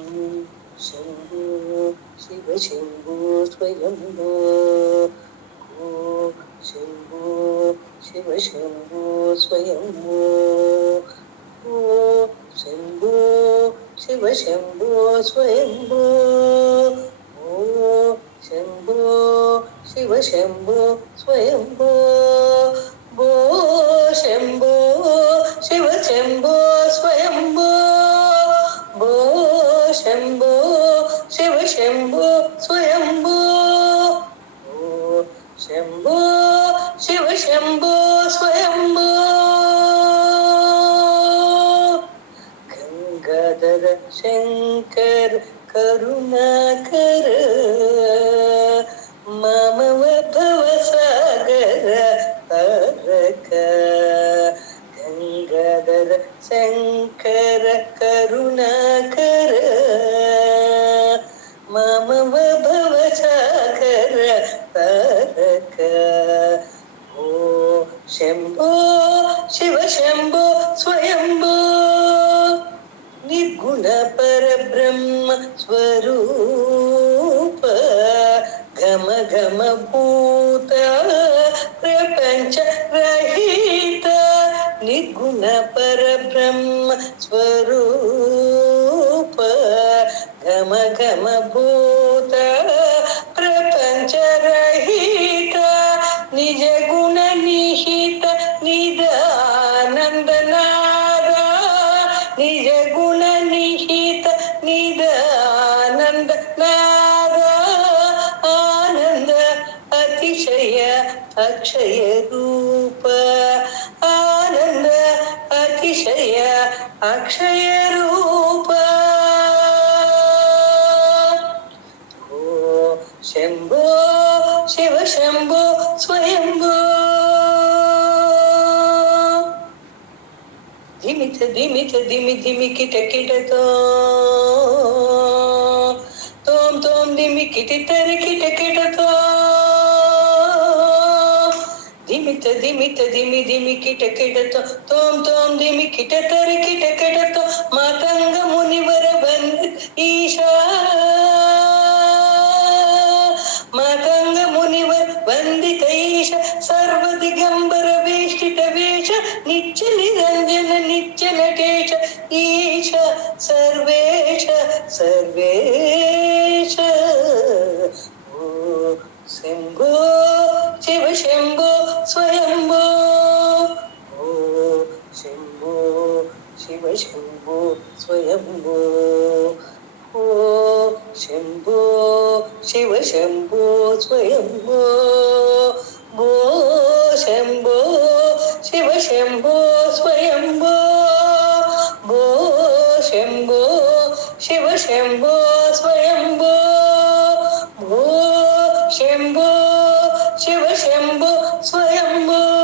शंभो शिव शंभो स्वयंभो शंभो शिव शंभो स्वयंभो शंभो शिव शंभो स्वयंभो शंभो शिव शंभो स्वयंभो भो शंभो शिव शंभो स्वयंभो भो शंभो शिव शंभो स्वयंभो शंभो शिव शंभो स्वयंभो गंगाधर शंकर करुणाकर मामव भवसागर तारक गंगाधर शंकर करुणाकर मामव भवसागर तारक शंभो शिव शंभो स्वयंभो निर्गुण परब्रह्म स्वरूप घम घम भूत प्रपंच रहित निर्गुण परब्रह्म स्वरूप घम घम भूत प्रपंच रहित निज गुण निहित निदानंद नादा निज गुण निहित निदानंद नादा आनंद अतिशय अक्षय रूप आनंद अतिशय अक्षय रूप शंभो शिव शंभो स्वयंभो धिमित धिमित धिमि धिमि किट किटतो तोम तोम धिमि किट तर किट किटतो धिमित धिमित धिमि धिमि किट किटतो तोम तोम धिमि किट तर किट किटतो मातंग मुनिवर बंद ईशा मातंग मुनिवर वंदित ईश सर्व दिगंबर वेष्टित वेश नित्य निरंजन नित्य नटेश ईश सर्वेश सर्वेश शंभो शिव शंभो स्वयंभो शंभो शिव शंभो स्वयंभो शंभो शिव शंभो स्वयंभो भो शंभो शिव शंभो स्वयंभो भो शंभो शिव शंभो स्वयंभो भो शंभो शिव शंभो स्वयंभो